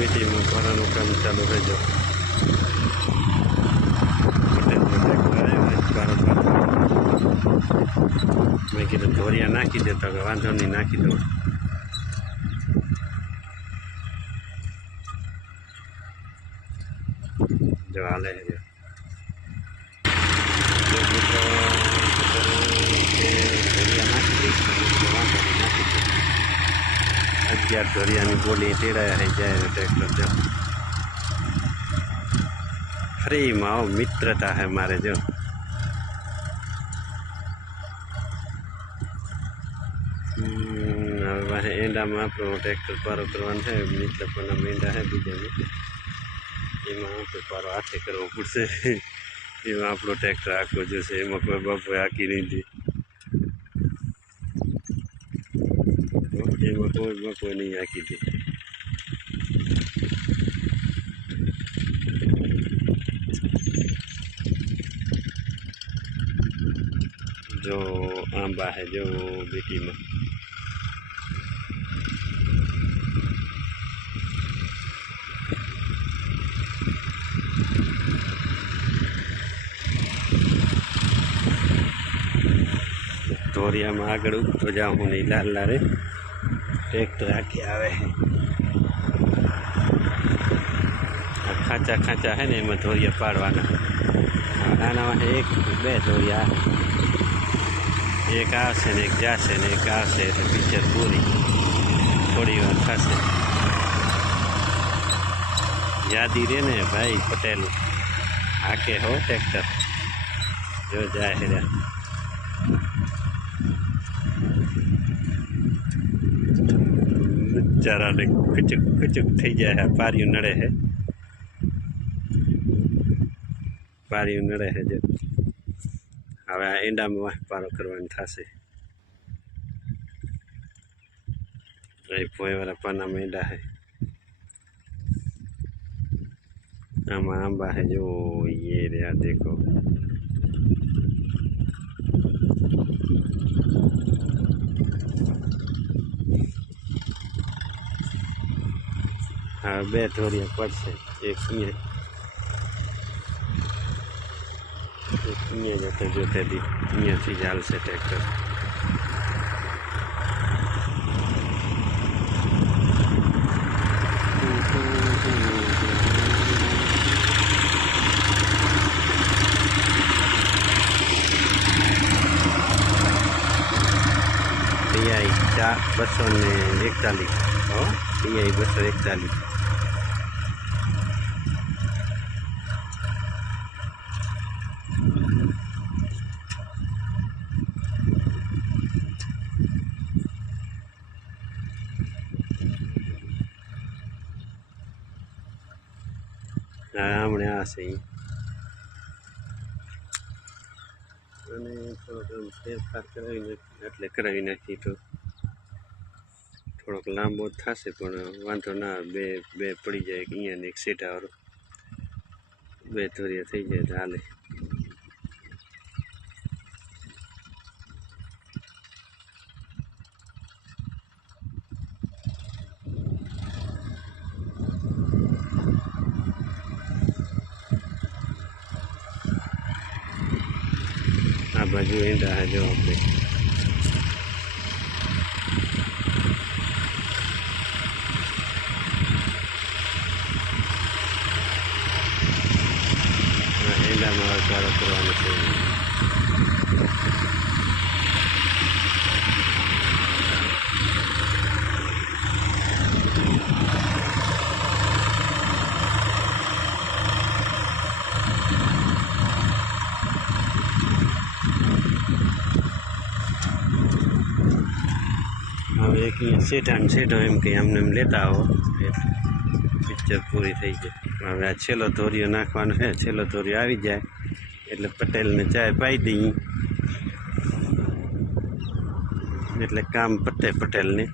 પેટીમાં ભરવાનું કામ ચાલુ થઈ પારો. મેં કીધું ધોરિયા નાખી દેતો કે વાંધો નહીં નાખી દઉં જો હાલે અગિયાર ધોરિયાની બોલી તેડાયા થઈ જાય ટ્રેક્ટર જો ફ્રીમાં આવો મિત્રતા હે મારે જો હમ, હવે પાસે એંડામાં આપણો ટ્રેક્ટર પારો કરવાનો છે મિત્રપના મેંડા છે બીજાને એમાં આપણે પારો હાથે કરવો પડશે એમાં આપણો ટ્રેક્ટર આખો જશે એમાં કોઈ બાપુ હાકી નહીં એમાં કોઈ નહીં આખી દે. જો આંબા હે જો બેટીમાં. ધોરિયામાં આગળ ઉગતો જાઉં હું નહીં, લાલ લારે. ટ્રેક્ટર આખી આવે. છે આ ખાંચા ખાંચા છે ને એમાં ધોરિયા પાડવાના. આ આનામાં એક, બે ધોરિયા. એક આવશે ને એક જાશે ને એક આવશે એટલે પિક્ચર પૂરી. થોડી વાર થશે. યાદી રે ને ભાઈ પટેલ હાકે હો, ટ્રેક્ટર. જો જાય બિચારાને ખુચુક ખુચુક થઈ જાય છે પારિયું નડે છે પારિયું નડે છે જો હવે આ ઈંડામાં વાહ પારો કરવાની થશે અહીં પોયવાળા પાનામાં ઈંડા છે આમાં આંબા છે જો ये रे આ હા, બે ઢોરિયા પડશે. એક અહીંયા. એક અહીંયા જતો જોતે દી અહીંયાથી ચાલશે ટ્રેક્ટર. બસો ને એકતાલીસ. હો ટીઆઈ બસો એકતાલીસ હા હમણાં આ છે ઈ. અને થોડોક આમ ફેરફાર કરાવીને એટલે કરાવી નાખી તો થોડોક લાંબો થશે, પણ વાંધો ના બે બે પડી જાય અહીંયા ને એક સીટાવાળો બે ધોરિયા થઈ જાય તો હાલે. આ બાજુ ઈંડા જો આપણે. अब एक पुराना ट्रेन देखिए सेठ सेठ एम के हमने लेता हो पिक्चर पूरी थी। હવે આ છેલ્લો ધોરિયો નાખવાનો છે. છેલ્લો ધોરિયો આવી જાય. એટલે પટેલને ચાય પાઈ દઈએ. એટલે કામ પતે પટેલને.